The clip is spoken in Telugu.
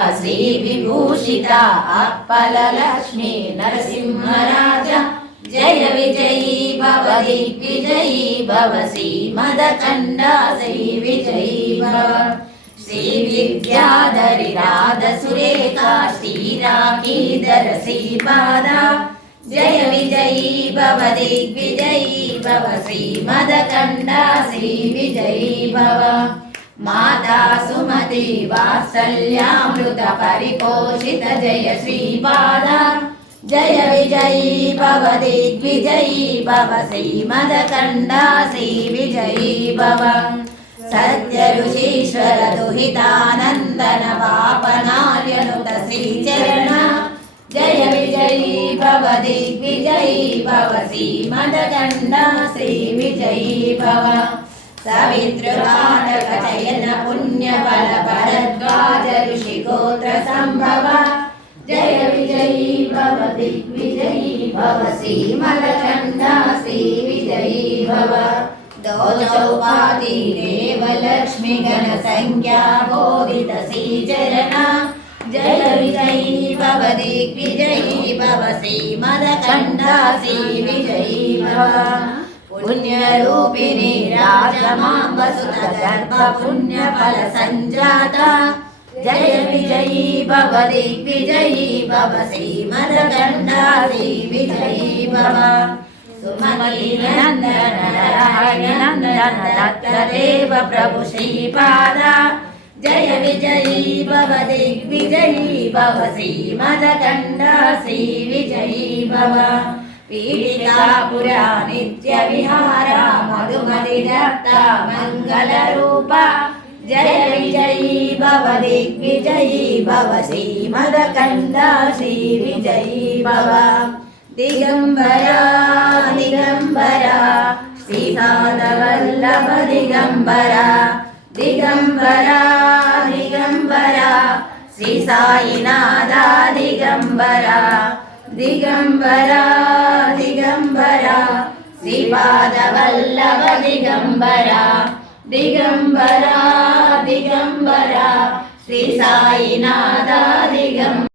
శ్రీ విభూషిత అప్పలలక్ష్మీ నరసింహరాజ జయ విజయీ భవ దిగ్విజయీ భవ శ్రీమదకండ శ్రీ విజయీ భవ శ్రీ విద్యాధరి రాధ సురేఖ శ్రీరాఖీధర శ్రీపాద జయ విజయీ భవ దిగ్విజయీ భవ శ్రీమదకండ శ్రీ విజయీ భవ माता सुमति वात्सल्यामृत परिपोषित जय श्रीपादा जय विजयी भव दिग्विजयी भव श्रीमदकण्डा श्री विजयी भव सत्य ऋषीश्वर दुहितानन्दन पापनार्यनुत श्रीचरण जय विजयी भव दिग्विजयी भव श्रीमदकण्डा श्री विजयी भव सवितृपाठक चयन पुण्य बल भरद्वाज ऋषि गोत्र संभव जय विजयी भव दिग्विजयी भव श्रीमदकण्डा श्री विजयी भव दो चौपाति देव लक्ष्मी गण संज्ञा बोधित श्रीचरण जय विजयी भव दिग्विजयी भव श्रीमदकण्डा श्री विजयी भव पुण्यरूपिणी राजमाम्ब सुत गर्भ पुण्य फल संजाता जय विजयी भव दिग्विजयी भव श्रीमदकण्डा श्री विजयी भव सुमति नंदन नंदन दत्तदेव प्रभु श्रीपादा जय विजयी भव दिग्विजयी भव श्रीमदकण्डा श्री विजयी भव पीडिकापुरा नित्य विहारा मधुमति दत्ता मंगल रूपा जय विजयी भव दिग्विजयी भव श्रीमदकण्डा श्री विजयी भव दिगंबरा दिगंबरा श्रीपादवल्लभ दिगंबरा दिगंबरा दिगंबरा श्री साईनाथा दिगंबरा दिगंबरा दिगंबरा श्रीपादवल्लभ दिगंबरा दिगंबरा दिगंबरा श्री साईनाथ दिगंबरा।